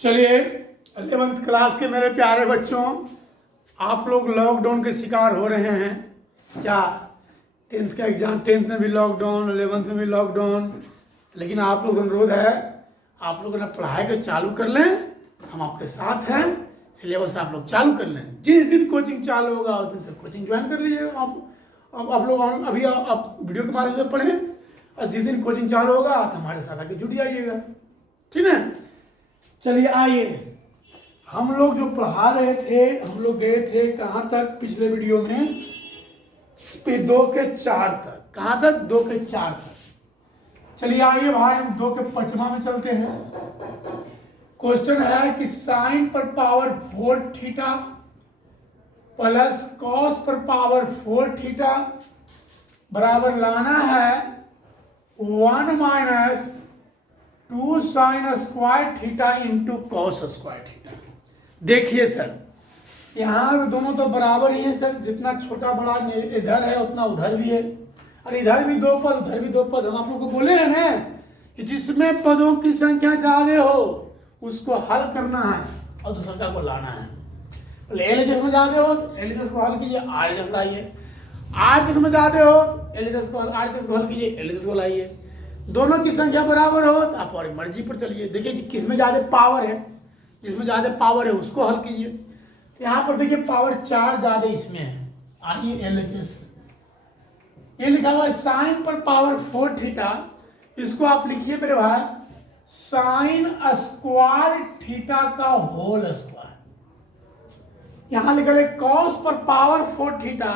चलिए 11th class के मेरे प्यारे बच्चों, आप लोग लॉकडाउन के शिकार हो रहे हैं क्या? 10th का एग्जाम, 10th में भी लॉकडाउन, 11th में भी लॉकडाउन। लेकिन आप लोग अनुरोध है, आप लोग अपना पढ़ाई को चालू कर लें, हम आपके साथ हैं। सिलेबस आप लोग चालू कर लें। जिस दिन कोचिंग चालू होगा उस दिन से कोचिंग ज्वाइन कर लीजिए। आप लोग अभी आप वीडियो के माध्यम से पढ़ें, और जिस दिन कोचिंग चालू होगा तो हमारे साथ आके जुट जाइएगा, ठीक है? चलिए आइए, हम लोग जो पढ़ा रहे थे, हम लोग गए थे कहाँ तक पिछले वीडियो में? 2 के 4 तक। कहाँ तक? 2 के 4 तक। चलिए आइए भाई, हम 2 के 5वां में चलते हैं। क्वेश्चन है कि साइन पर पावर 4 थीटा प्लस कॉस पर पावर 4 थीटा बराबर लाना है 1 minus 2 sign square theta into cos square theta. देखिए सर, यहाँ दोनों तो बराबर ही है सर, जितना छोटा बड़ा इधर है उतना उधर भी है, और इधर भी 2 पद उधर भी 2 पद। हम आप लोग को बोले हैं ना कि जिसमें पदों की संख्या ज्यादा हो उसको हल करना है और दूसरा को लाना है। एल में ज्यादा हो एल को हल कीजिए, आर लाइए। आर में ज्यादा हो एल को हल कीजिए, एल को लाइए। दोनों की संख्या बराबर हो तो आप और मर्जी पर चलिए। देखिए किसमें ज्यादा पावर है, जिसमें ज्यादा पावर है उसको हल कीजिए। यहाँ पर देखिए पावर 4 ज्यादा इसमें है। आइए एलएचएस, ये लिखा हुआ है साइन पर पावर 4 थीटा, इसको आप लिखिए मेरे भाई साइन स्क्वायर थीटा का होल स्क्वायर। यहाँ लिखा है कॉस पर पावर 4 थीटा,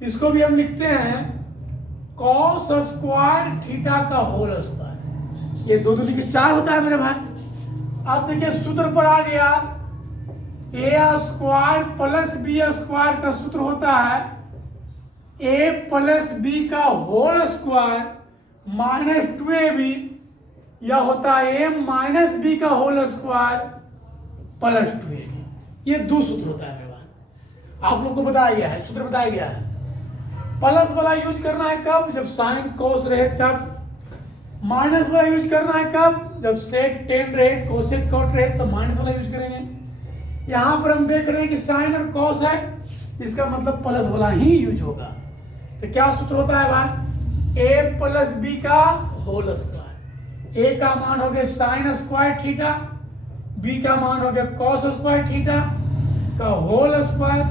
इसको भी हम लिखते हैं कॉस स्क्वायर थीटा का होल स्क्वायर। ये 2 दूनी के 4 होता है मेरे भाई। अब देखिए सूत्र पर आ गया, ए स्क्वायर प्लस बी स्क्वायर का सूत्र होता है ए प्लस बी का होल स्क्वायर माइनस 2ab, या होता है ए माइनस बी का होल स्क्वायर प्लस 2ab। ये 2 सूत्र होता है मेरे भाई, आप लोग को बताया गया है, सूत्र बताया गया है। प्लस वाला यूज करना है कब? जब साइन कॉस रहे तब। माइनस वाला यूज करना है कब? जब सेक टेन रहे, कोसेक कॉट रहे, तो माइनस वाला यूज करेंगे। यहाँ पर हम देख रहे हैं कि साइन और कॉस है, इसका मतलब प्लस वाला ही यूज होगा। तो क्या सूत्र होता है भाई? ए प्लस बी का होल स्क्वायर। ए का मान हो गया साइन स्क्वायर थीटा, बी का मान हो गया कॉस स्क्वायर थीटा का होल स्क्वायर।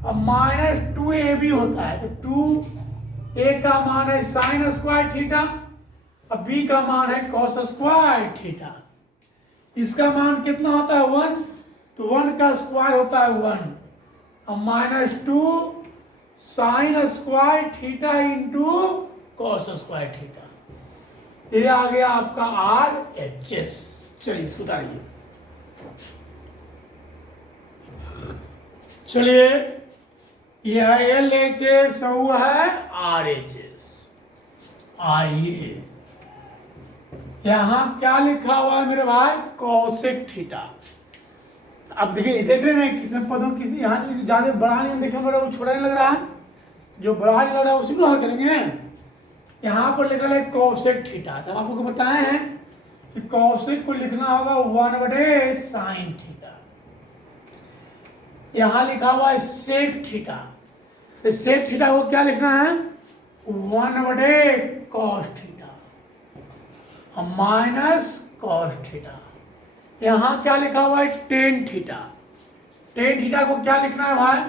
अब माइनस 2ab होता है, तो 2a का मान है साइन स्क्वायर थीटा, अब b का मान है कॉस स्क्वायर थीटा। इसका मान कितना होता है? 1, तो 1 का स्क्वायर होता है 1। अब minus 2 sign square theta into cos square theta. ये आ गया आपका RHS। चलिए इसको उतारिए। चलिए यह LHS हुआ है RHS। आइए यहां क्या लिखा हुआ है मेरे भाई? Cosec theta. अब देखिए, देख रहे हैं किसने पदों किसी यहाँ ज्यादा बड़ा नहीं देखे मेरा, वो छोटा नहीं लग रहा है, जो बड़ा नहीं लग रहा है उसी को हल करेंगे। यहाँ पर लिखा है कॉसेक थीटा, तो हम आपको बताए हैं कि कॉसेक को लिखना होगा 1/sin थीटा। यहाँ लिखा हुआ है सेक थीटा, तो सेक थीटा को क्या लिखना है? 1/cos theta minus cos theta. यहाँ क्या लिखा हुआ है? Tan theta. टेन थीटा को क्या लिखना है भाई?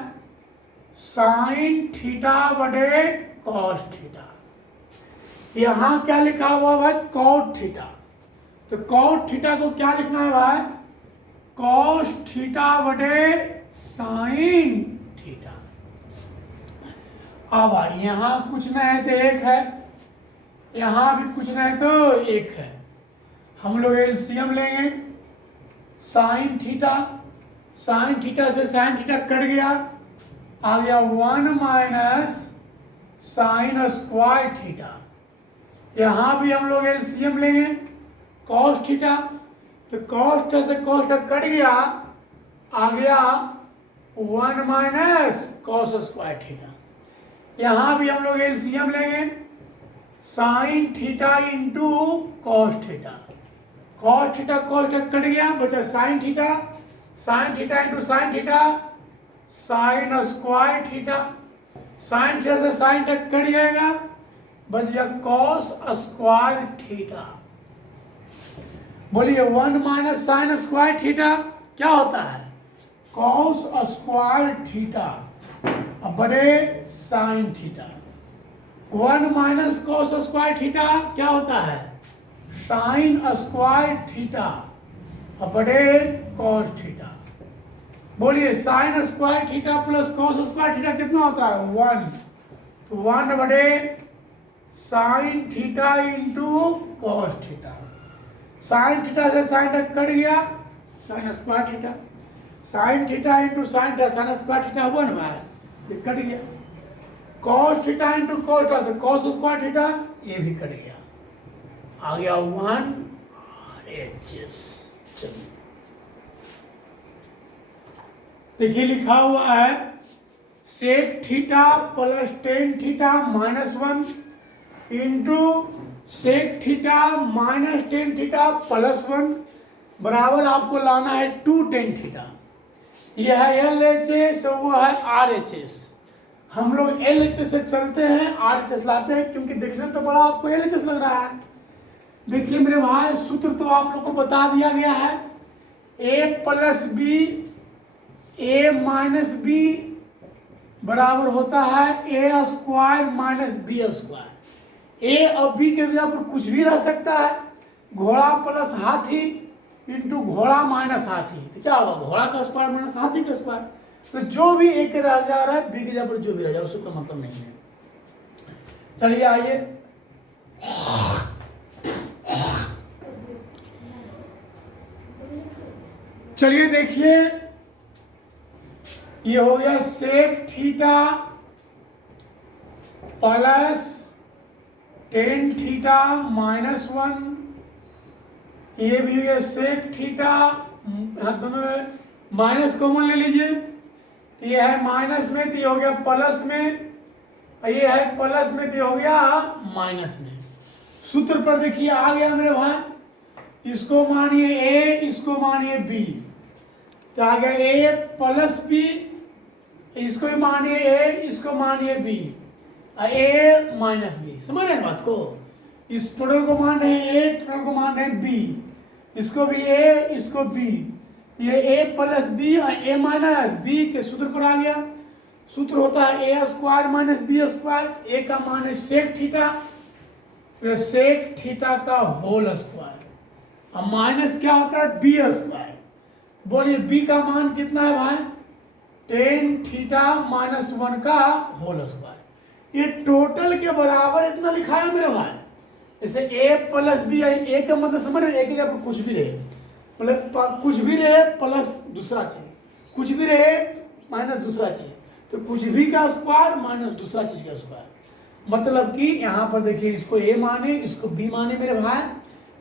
साइन थीटा बटे कॉस थीटा। यहाँ क्या लिखा हुआ भाई? Cot theta. तो कॉट थीटा को क्या लिखना है भाई? कॉस थीटा बटे साइन थीटा। अब भाई यहाँ कुछ नहीं है तो 1 है, यहाँ भी कुछ नहीं तो 1 है। हम लोग एलसीएम लेंगे। साइन थीटा, साइन थीटा से साइन थीटा कट गया, आ गया 1 माइनस साइन स्क्वायर थीटा। यहाँ भी हम लोग एलसीएम लेंगे। कॉस थीटा, तो कॉस थीटा से कॉस थीटा कट गया, आ गया 1 माइनस कॉस स्क्वायर थीटा। यहाँ भी हम लोग एलसीएम लेंगे। Sign theta into cos theta. cos theta cut गया, बचा sin theta into sin theta sin square theta, sin theta से sin थीटा कट जाएगा, बच गया cos स्क्वायर थीटा। बोलिए 1 माइनस साइन स्क्वायर थीटा क्या होता है? cos स्क्वायर थीटा अब बड़े sine theta. 1 minus cos square theta क्या होता है? साइन स्क्वायर थीटा अब बड़े cos थीटा। बोलिए sign square theta plus cos square theta कितना होता है? 1। तो 1 बड़े sign theta into cos theta. Sine theta से साइन थीटा कट गया, sign square theta, sign theta into sine theta, sign square theta 1 है, ये कट गया। cos theta into cos theta, तो cos स्क्वायर थीटा ये भी कट गया, आ गया 1 RHS। चलिए देखिए लिखा हुआ है sec theta plus tan theta minus 1 into sec theta minus tan theta plus 1 बराबर आपको लाना है 2 टेन थीटा। यह है LHS और वो है RHS। हम लोग LHS से चलते हैं, RHS लाते हैं, क्योंकि देखने तो बड़ा आपको LHS लग रहा है। देखिए मेरे भाई सूत्र तो आप लोग को बता दिया गया है, A plus B A minus B बराबर होता है A square minus B square. A और बी के जगह पर कुछ भी रह सकता है, घोड़ा प्लस हाथी इंटू घोड़ा माइनस हाथी, तो क्या होगा? घोड़ा का स्क्वायर माइनस हाथी का स्क्वायर। तो जो भी ए के रह जा रहा है बी की जगह पर जो भी रह जाए उसका मतलब नहीं है। चलिए आइए चलिए देखिए ये हो गया sec theta plus tan theta minus 1, ये भी हो गया सेक थीटा, दोनों में माइनस कॉमन ले लीजिए, ये है माइनस में तो ये हो गया प्लस में, ये है प्लस में तो ये हो गया माइनस में। सूत्र पर देखिए आ गया मेरे भाई, इसको मानिए ए, इसको मानिए बी, तो आ गया ए प्लस बी, इसको भी मानिए ए, इसको मानिए बी, ए माइनस बी। समझ रहे हैं बात को? इस टोटल को मान रहे हैं ए, टोटल को मान रहे हैं बी, इसको भी ए, इसको बी, ये ए प्लस बी और ए माइनस बी के सूत्र पर आ गया। सूत्र होता है ए स्क्वायर माइनस बी स्क्वायर, ए का मान है सेक थीटा, तो सेक थीटा का होल स्क्वायर, और माइनस क्या होता है? B square. बोलिए बी का मान कितना है भाई? टेन थीटा माइनस 1 का होल स्क्वायर। ये टोटल के बराबर इतना लिखा है मेरे भाई। जैसे ए प्लस बी, ए का मतलब समझ रहे? एक जगह पर कुछ भी रहे, मतलब कुछ भी रहे प्लस दूसरा चीज, कुछ भी रहे माइनस दूसरा चीज, तो कुछ भी का स्क्वायर माइनस दूसरा चीज का स्क्वायर। मतलब कि यहाँ पर देखिए इसको ए माने, इसको बी माने मेरे भाई,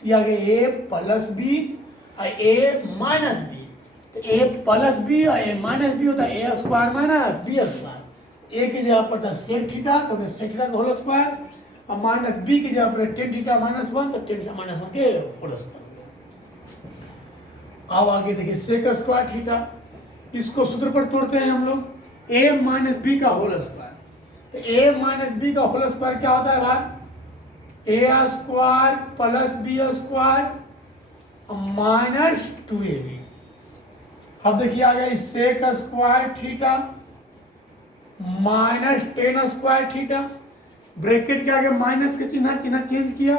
ये आगे ए प्लस बी और ए माइनस बी, तो ए प्लस बी और ए माइनस बी होता है ए स्क्वायर माइनस बी स्क्वायर। ए की जगह पर था सेक थीटा, तो सेक थीटा का होल स्क्वायर, और माइनस बी की जगह पर टेन थीटा माइनस 1, तो टेन थीटा माइनस 1 के होल स्क्वायर। अब आगे देखिए सेक स्क्वायर थीटा, इसको सूत्र पर तोड़ते हैं हम लोग, ए माइनस बी का होल स्क्वायर, तो ए माइनस बी का होल स्क्वायर क्या होता है भाई? A square plus B square minus 2ab। अब देखिए आ गया sec square theta minus tan square theta, bracket के आगे माइनस के चिन्ह चेंज किया,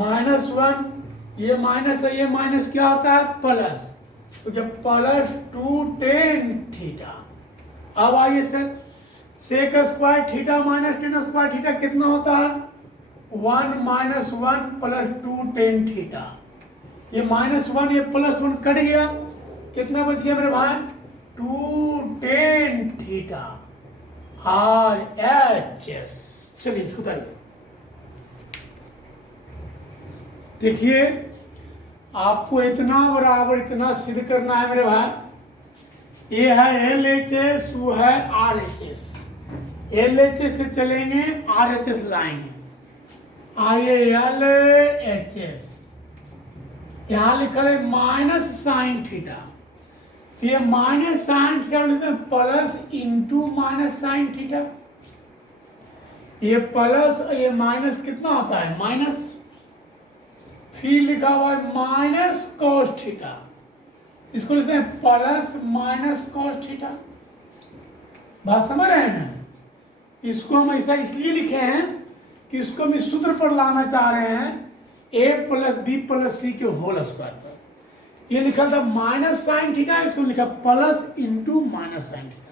माइनस 1, ये माइनस है, ये माइनस क्या होता है? प्लस, तो जब प्लस 2 टेन थीटा। अब आइए sir, sec square theta minus tan square theta कितना होता है? 1 माइनस 1 प्लस 2 टेन थीटा। ये माइनस 1 ये प्लस 1 कट गया, कितना बच गया मेरे भाई? 2 टेन थीटा RHS। चलिए इसको उतारिए। देखिए आपको इतना बराबर इतना सिद्ध करना है मेरे भाई। ये है LHS, वो है RHS। LHS से चलेंगे RHS लाएंगे, आइए LHS यहां लिखा है माइनस साइन थीटा, ये माइनस साइन थीटा लिखते हैं plus into minus sine theta. ये प्लस ये माइनस कितना होता है माइनस, फिर लिखा हुआ है माइनस कॉस थीटा, इसको लिखते हैं प्लस माइनस कॉस थीटा। बात समझ रहे हैं ना? इसको हम ऐसा इसलिए लिखे हैं कि इसको हम इस सूत्र पर लाना चाह रहे हैं a प्लस बी प्लस सी के होल स्क्वायर पर। ये लिखा था माइनस साइन थीटा, इसको लिखा plus into minus sine theta.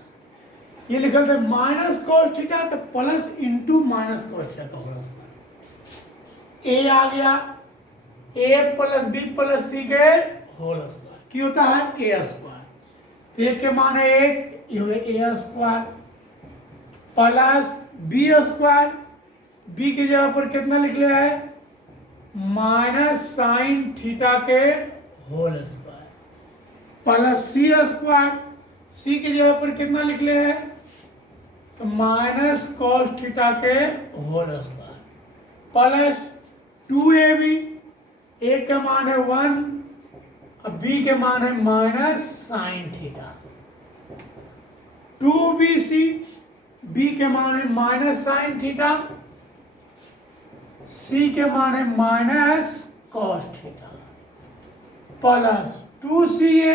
ये लिखा था माइनस कॉस थीटा तो plus into minus cos theta का होल स्क्वायर। a आ गया a प्लस बी प्लस सी के होल स्क्वायर की होता है a स्क्वायर। a के मान है 1, ये हो गया a square plus B square, B की जगह पर कितना लिख लिया है माइनस साइन थीटा के whole square plus C square, C की जगह पर कितना लिख लिया है तो माइनस कॉस थीटा के whole square plus 2ab, A का मान है 1 और बी के मान है minus sine theta. 2bc, B के मान है माइनस साइन थीटा, सी के मान है minus cos theta plus 2ca,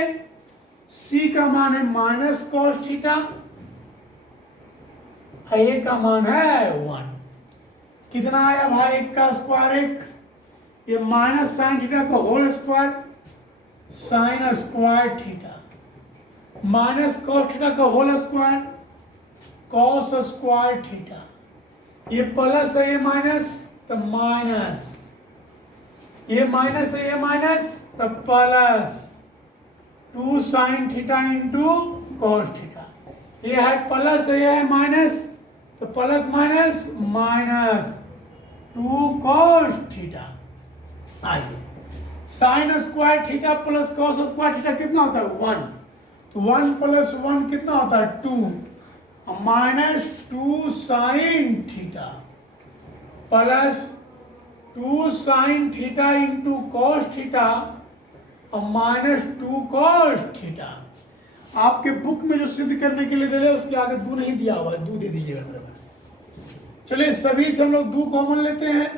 सी का मान है माइनस कॉस थीटा, ए का मान है 1। कितना आया भाई 1 का स्क्वायर 1, ये माइनस साइन थीटा का whole square sine square theta minus cos theta का whole square cos square theta, ये प्लस है ये माइनस तो माइनस, ये माइनस है ये माइनस तो plus 2 sine theta into cos theta, ये है प्लस है ये है माइनस तो plus minus minus 2 cos theta. आइए sine square theta plus cos square theta कितना होता है 1, तो 1 प्लस 1 कितना होता है 2 minus 2 sine theta plus 2 sine theta into cos theta और माइनस 2 कॉस थीटा। आपके बुक में जो सिद्ध करने के लिए दे रहे उसके आगे 2 नहीं दिया हुआ है, 2 दे दीजिएगा मेरे पास। चलिए सभी से हम लोग 2 कॉमन लेते हैं,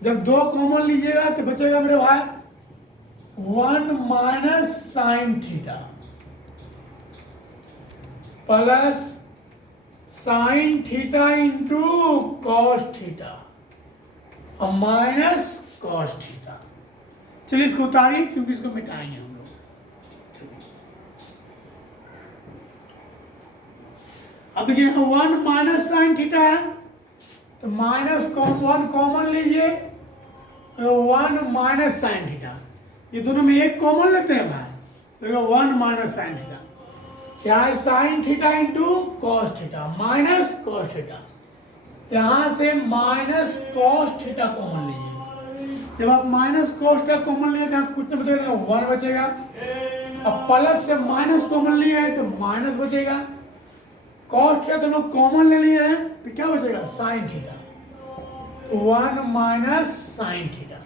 जब 2 कॉमन लीजिएगा तो बचेगा मेरे भाई 1 minus sine theta plus sign theta into cos theta और माइनस कॉस थीटा। चलिए इसको उतारिए क्योंकि इसको मिटाएंगे हम लोग। अब देखिए 1 माइनस साइन थीटा है तो माइनस 1 कॉमन लीजिए, 1 माइनस साइन थीटा, ये दोनों में एक कॉमन लेते हैं भाई, देखो 1 माइनस साइन थीटा, यहाँ sign theta into cos theta minus cos theta, यहां से माइनस कॉस थीटा कॉमन लीजिए। जब आप माइनस कॉस थीटा कॉमन लिए तो कुछ नहीं बचेगा 1 बचेगा, अब प्लस से माइनस कॉमन लिए है तो माइनस बचेगा, कॉस थीटा दोनों कॉमन ले लिए हैं तो क्या बचेगा साइन थीटा, तो 1 माइनस साइन थीटा।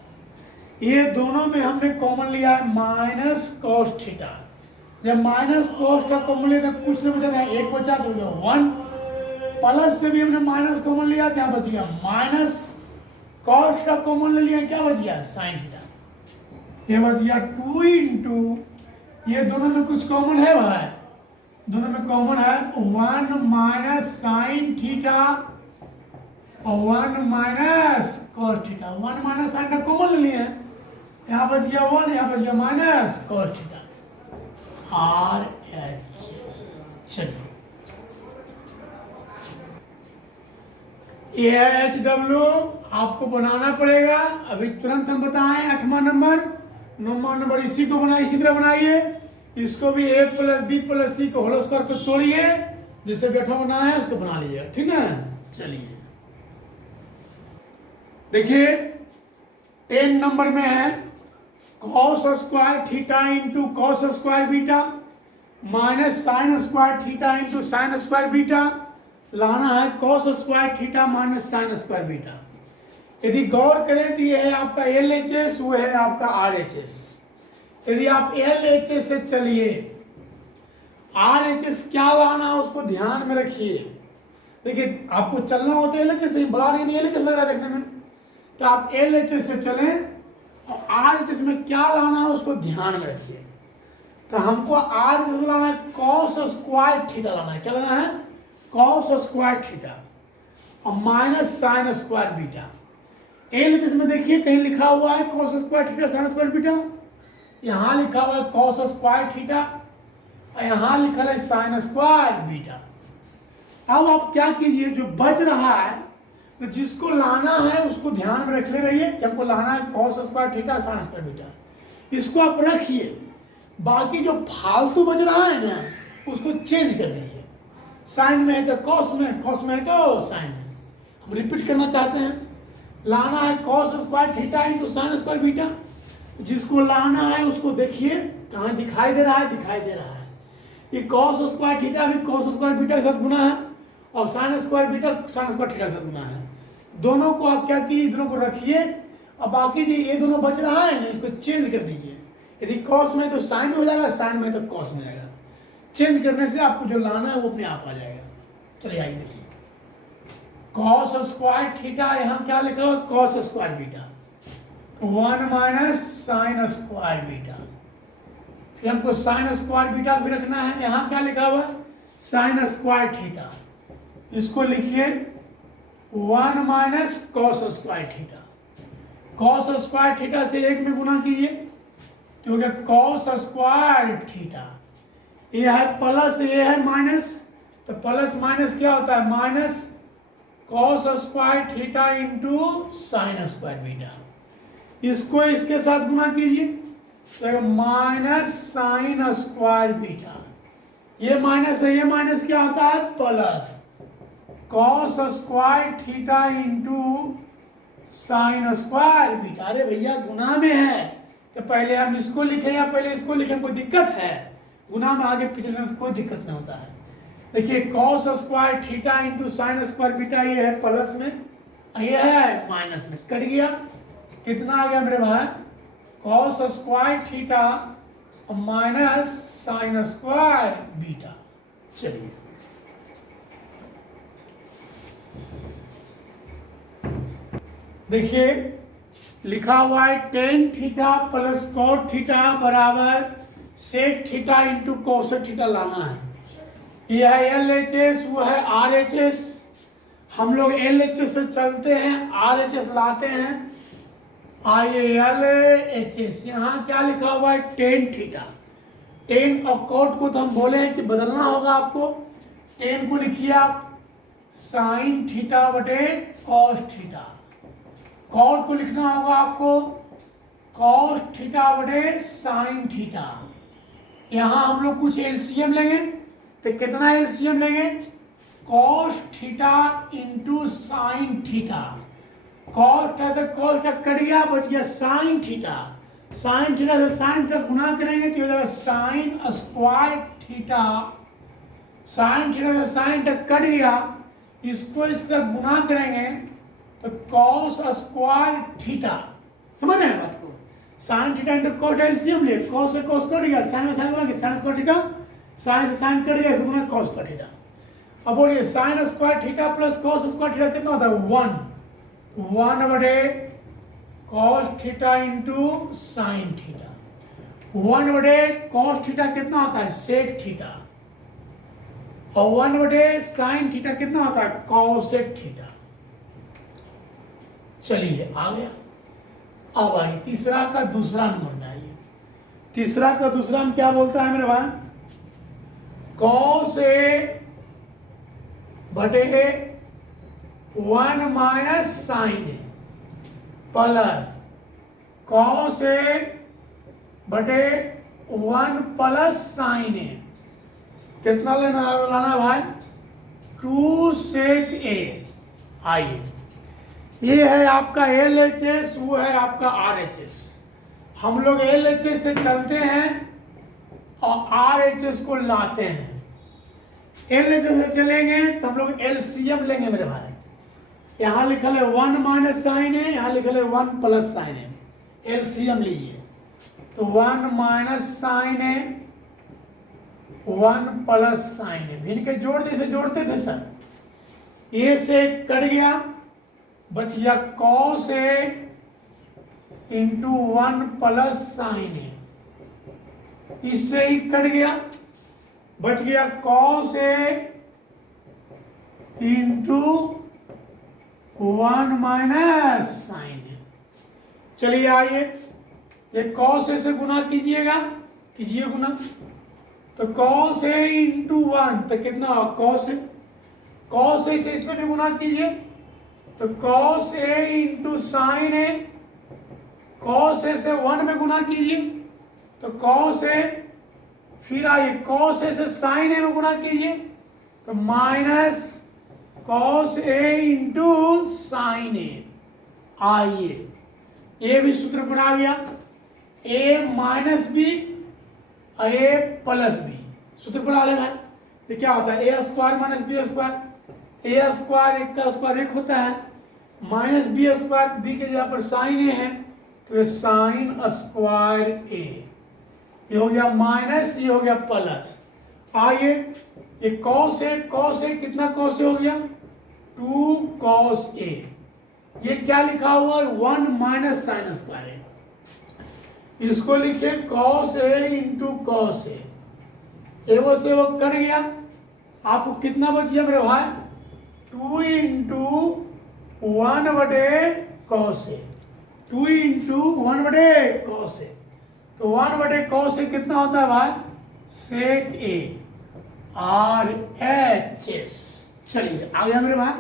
ये दोनों में हमने कॉमन लिया है माइनस कॉस थीटा, जब माइनस कॉस का कॉमन लिया तो कुछ नहीं बचा, 1 बचा तो 1, प्लस से भी हमने माइनस कॉमन लिया क्या बच गया माइनस कॉस का कॉमन ले लिया क्या बच गया साइन थीटा, ये बच गया 2 इंटू, ये दोनों में कुछ कॉमन है भाई, दोनों में कॉमन है 1 माइनस साइन थीटा और 1 minus cos theta, 1 minus sine का कॉमन ले लिए, यहाँ बच गया 1, यहाँ बच गया माइनस कॉस थीटा RHS। चलिए ये है HW, आपको बनाना पड़ेगा, अभी तुरंत हम बताएं 8वां नंबर 9वां नंबर इसी को बनाइए, इसी तरह बनाइए, इसको भी a प्लस बी प्लस सी को होल स्क्वायर पे तोड़िए, जिससे भी 8वां बनाना है उसको बना लीजिएगा, ठीक ना। चलिए देखिए 10 नंबर में है cos square theta into cos square beta minus sine square theta into sine square beta, लाना है cos square theta minus sine square beta. यदि गौर करें तो ये है आपका LHS, वो है आपका RHS। यदि आप LHS से चलिए, RHS क्या लाना है उसको ध्यान में रखिए। देखिए आपको चलना होता है LHS से, बड़ा नहीं LHS लग रहा है देखने में, तो आप LHS से चलें और RHS में क्या लाना है उसको ध्यान में रखिए। तो हमको RHS में लाना है cos स्क्वायर थीटा लाना है। क्या लाना है? cos स्क्वायर थीटा और minus sine square beta. LHS में देखिए कहीं लिखा हुआ है cos square theta sine square beta, यहाँ लिखा हुआ है cos स्क्वायर थीटा और यहाँ लिखा है साइन स्क्वायर बीटा। अब आप क्या कीजिए, जो बच रहा है तो जिसको लाना है उसको ध्यान में रख ले रहिए कि हमको लाना है cos square theta sine square beta, इसको आप रखिए। बाकी जो फालतू बच रहा है ना उसको चेंज कर दीजिए। साइन में है तो कॉस में, कॉस में है तो साइन में। हम रिपीट करना चाहते हैं, लाना है cos square theta into sine square beta. जिसको लाना है उसको देखिए कहाँ दिखाई दे रहा है, दिखाई दे रहा है ये cos स्क्वायर थीटा भी cos स्क्वायर बीटा के साथ गुना है और sign square beta sine square theta के साथ गुना है। दोनों को आप क्या कीजिए, दोनों को रखिए और बाकी जो ये दोनों बच रहा है ना इसको चेंज कर दीजिए। यदि cos में तो साइन में हो जाएगा, साइन में तो cos में हो जाएगा। चेंज करने से आपको जो लाना है वो अपने आप आ जाएगा। चलिए आइए देखिए, cos स्क्वायर थीटा यहाँ क्या लिखा हुआ, cos square beta 1 minus sine square beta. फिर हमको साइन स्क्वायर बीटा भी रखना है, यहाँ क्या लिखा हुआ, साइन स्क्वायर थीटा। इसको लिखिए 1 minus cos square theta. Cos square theta से 1 में गुना कीजिए तो हो गया कॉस स्क्वायर थीटा। ये है प्लस, ये है माइनस, तो प्लस माइनस क्या होता है, minus cos square theta into sine square beta. इसको इसके साथ गुना कीजिए तो माइनस साइन स्क्वायर बीटा। ये माइनस है, ये माइनस क्या होता है, plus cos square theta into sine square beta. अरे भैया गुना में है तो पहले हम इसको लिखें या पहले इसको लिखें, कोई दिक्कत है? गुना में आगे पिछले से कोई दिक्कत नहीं होता है। देखिए cos square theta into sine square beta, ये है प्लस में, ये है माइनस में, कट गया। कितना आ गया मेरे भाई, cos square theta minus sine square beta. चलिए देखिए लिखा हुआ है tan theta plus cot theta बराबर sec theta into cosec theta लाना है। यह है LHS, वो है RHS। हम लोग LHS से चलते हैं, RHS लाते हैं। आइए LHS, यहाँ क्या लिखा हुआ है, टेन थीटा। टेन और कॉट को तो हम बोले हैं कि बदलना होगा आपको। टेन को लिखिए आप साइन थीटा बटे कॉस थीटा। कॉट को लिखना होगा आपको कॉस थीटा बटे साइन थीटा। यहाँ हम लोग कुछ एलसीएम लेंगे तो कितना एलसीएम लेंगे, cos theta into sine theta. Cos से कॉस तक कट गया, बच गया साइन थीटा। साइन थीटा से साइन तक गुना करेंगे तो हो जाएगा sign square theta. Sine theta से साइन तक कट गया, इसको इससे गुना करेंगे तो कॉस स्क्वायर थीटा। समझ रहे हैं बात को, sign theta into cos LCM ले, कॉस से कॉस कट गया, साइन में साइन गुना किया, साइन स्क्वायर थीटा, साइन से साइन कट गया, इसको गुना कॉस स्क्वायर थीटा। अब बोलिए sign square theta plus cos square theta कितना होता है, 1 बटे cos theta into sine theta. 1 बटे कॉस थीटा कितना होता है, सेक थीटा, और 1 बटे साइन थीटा कितना होता है, कॉसेक थीटा। चलिए आ गया। अब आइए तीसरा का दूसरा नंबर में आइए। तीसरा का दूसरा हम क्या बोलता है मेरे भाई, कॉस ए बटे 1 minus sign A plus cos A बटे 1 प्लस साइन ए। कितना लाना है भाई, 2 सेक ए। आइए ये है आपका LHS, वो है आपका RHS। हम लोग LHS से चलते हैं और RHS को लाते हैं। LHS से चलेंगे तो हम लोग LCM लेंगे मेरे भाई। यहाँ लिखल है 1 माइनस साइन है, यहाँ लिखल है 1 प्लस साइन है। एलसीएम लीजिए तो 1 माइनस साइन है 1 प्लस साइन है, भिन्न के जोड़ जैसे जोड़ते थे सर। ए से कट गया, बच गया cos A into 1 plus sign है। इससे ही कट गया, बच गया cos A into 1 minus sign है। चलिए आइए ये कॉस ए से गुना कीजिएगा, कीजिए गुना। तो कॉस ए इंटू 1 तो कितना होगा कॉस ए, कॉस ए से इसमें भी गुना कीजिए तो cos A into sine A, cos A से 1 में गुना कीजिए तो कॉस ए, फिर आइए कॉस ए से साइन ए में गुना कीजिए तो minus cos A into sine ए। आइए ये भी सूत्र पर आ गया, ए माइनस बी और ए प्लस बी सूत्र पर आ गया। तो क्या होता है ए स्क्वायर माइनस बी स्क्वायर, ए स्क्वायर एक का स्क्वायर एक होता है, माइनस बी स्क्वायर, बी के जगह पर साइन ए है तो ये साइन स्क्वायर ए, ये हो गया माइनस, ये हो गया प्लस। आइए ये कॉस ए कितना कॉस ए हो गया 2 कॉस ए, ये क्या लिखा हुआ है 1 माइनस साइन स्क्वायर ए, इसको लिखे cos A into cos A, एवो से वो कट गया, आपको कितना बच गया मेरे भाई 2 इंटू 1 बटे कॉस ए, 2 इंटू 1 बटे कॉस ए, तो 1 बटे कॉस ए कितना होता है भाई सेक ए आर एच एस। चलिए आ गया मेरे भाई।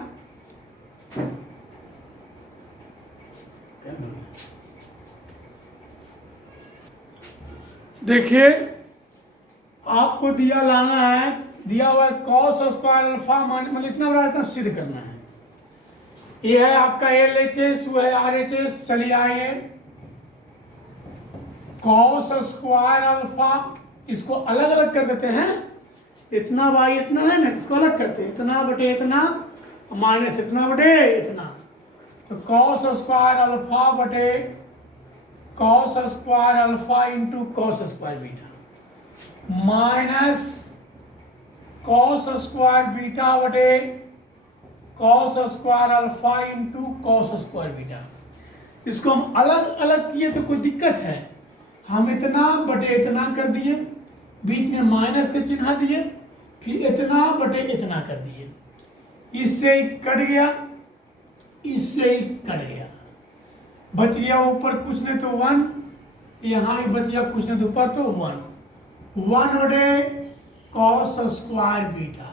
देखिए आपको दिया लाना है, दिया हुआ है कॉस स्क्वायर अल्फा मतलब इतना बड़ा इतना सिद्ध करना है। ये है आपका एल एच एस, वो है आर एच एस। चलिए आइए कॉस स्क्वायर अल्फा, इसको अलग अलग कर देते हैं, इतना बाई इतना है ना, इसको अलग करते हैं, इतना बटे इतना माइनस इतना बटे इतना, तो कॉस स्क्वायर अल्फा बटे cos square alpha into cos square beta minus cos square beta बटे cos square alpha into cos square beta. इसको हम अलग अलग किए तो कोई दिक्कत है, हम इतना बटे इतना कर दिए, बीच में माइनस के चिन्ह दिए, फिर इतना बटे इतना कर दिए, इससे ही कट गया, इससे ही कट गया, बच गया ऊपर कुछ नहीं तो 1, यहाँ ही बच गया कुछ नहीं तो ऊपर तो 1 बटे कॉस स्क्वायर बीटा,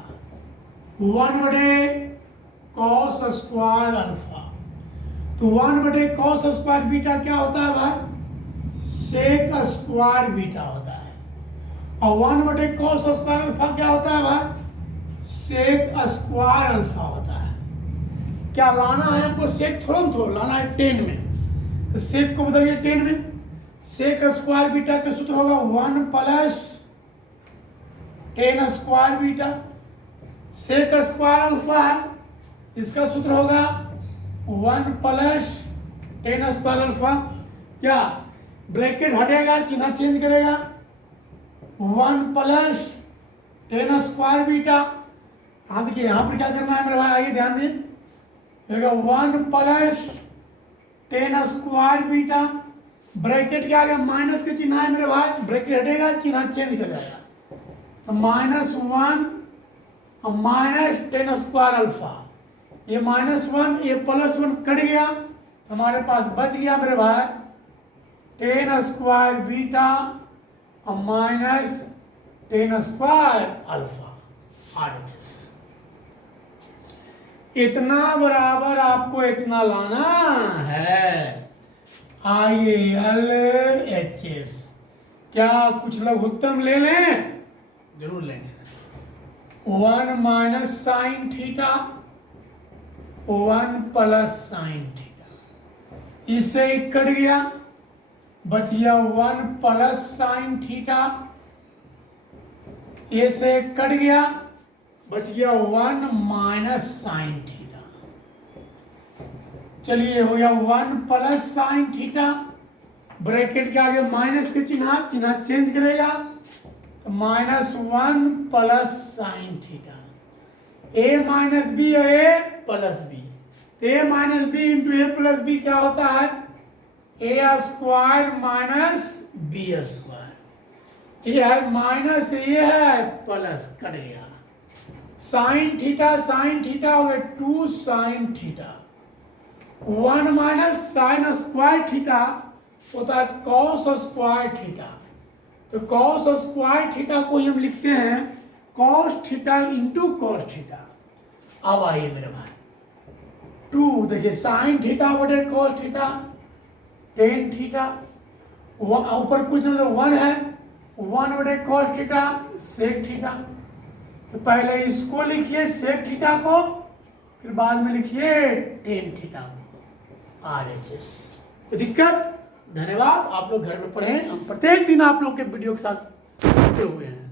1 बटे कॉस स्क्वायर अल्फा। तो 1 बटे कॉस स्क्वायर बीटा क्या होता है भाई सेक स्क्वायर बीटा होता है, और 1 बटे कॉस स्क्वायर अल्फा क्या होता है भाई सेक स्क्वायर अल्फा होता है। क्या लाना है आपको सेक थोड़ा लाना है 10 में, तो सेक को बदलिए 10 में, सेक स्क्वायर बीटा का सूत्र होगा 1 plus 10 square beta, sec square alpha है इसका सूत्र होगा 1 प्लस 10 स्क्वायर अल्फा, क्या ब्रैकेट हटेगा चिन्ह चेंज करेगा 1 प्लस 10 स्क्वायर बीटा। हाँ देखिए यहाँ पर क्या करना है मेरे भाई, आइए ध्यान दिए, 1 प्लस 10 स्क्वायर बीटा, ब्रैकेट क्या आ गया माइनस के चिन्ह है मेरे भाई, ब्रैकेट हटेगा चिन्ह चेंज कर जाएगा, तो -1 और माइनस 10 स्क्वायर अल्फा, ये -1 ये +1 कट गया, हमारे पास बच गया मेरे भाई 10 स्क्वायर बीटा और माइनस 10 स्क्वायर अल्फा RHS। इतना बराबर आपको इतना लाना है ILHS। क्या कुछ लघुत्तम ले लें? जरूर लेंगे। 1 minus sine theta 1 plus sine theta, इससे एक कट गया, बच गया 1 प्लस साइन थीटा, ये से एक कट गया, बच गया 1 माइनस साइन थीटा। चलिए हो गया 1 प्लस साइन थीटा, ब्रैकेट के आगे माइनस के चिन्ह चेंज करेगा तो -1 प्लस साइन थीटा, ए माइनस बी और ए प्लस बी, ए माइनस बी इंटू ए प्लस बी क्या होता है, ए स्क्वायर माइनस बी स्क्वायर, ये है माइनस ये है प्लस, कट गया। साइन थीटा हो गया 2 sine theta, 1 minus sine square theta होता है कॉस स्क्वायर थीटा, तो कॉस स्क्वायर थीटा को हम लिखते हैं cos theta into cos theta. अब आइए मेरे भाई 2 देखिए साइन थीटा बटे कॉस थीटा टेन थीटा, ऊपर कुछ मतलब 1 है, 1 बटे कॉस थीटा सेक थीटा, तो पहले इसको लिखिए सेक थीटा को, फिर बाद में लिखिए टेन थीटा को, RHS। तो दिक्कत, धन्यवाद। आप लोग घर में पढ़ें, हम प्रत्येक दिन आप लोग के वीडियो के साथ जुड़े हुए हैं।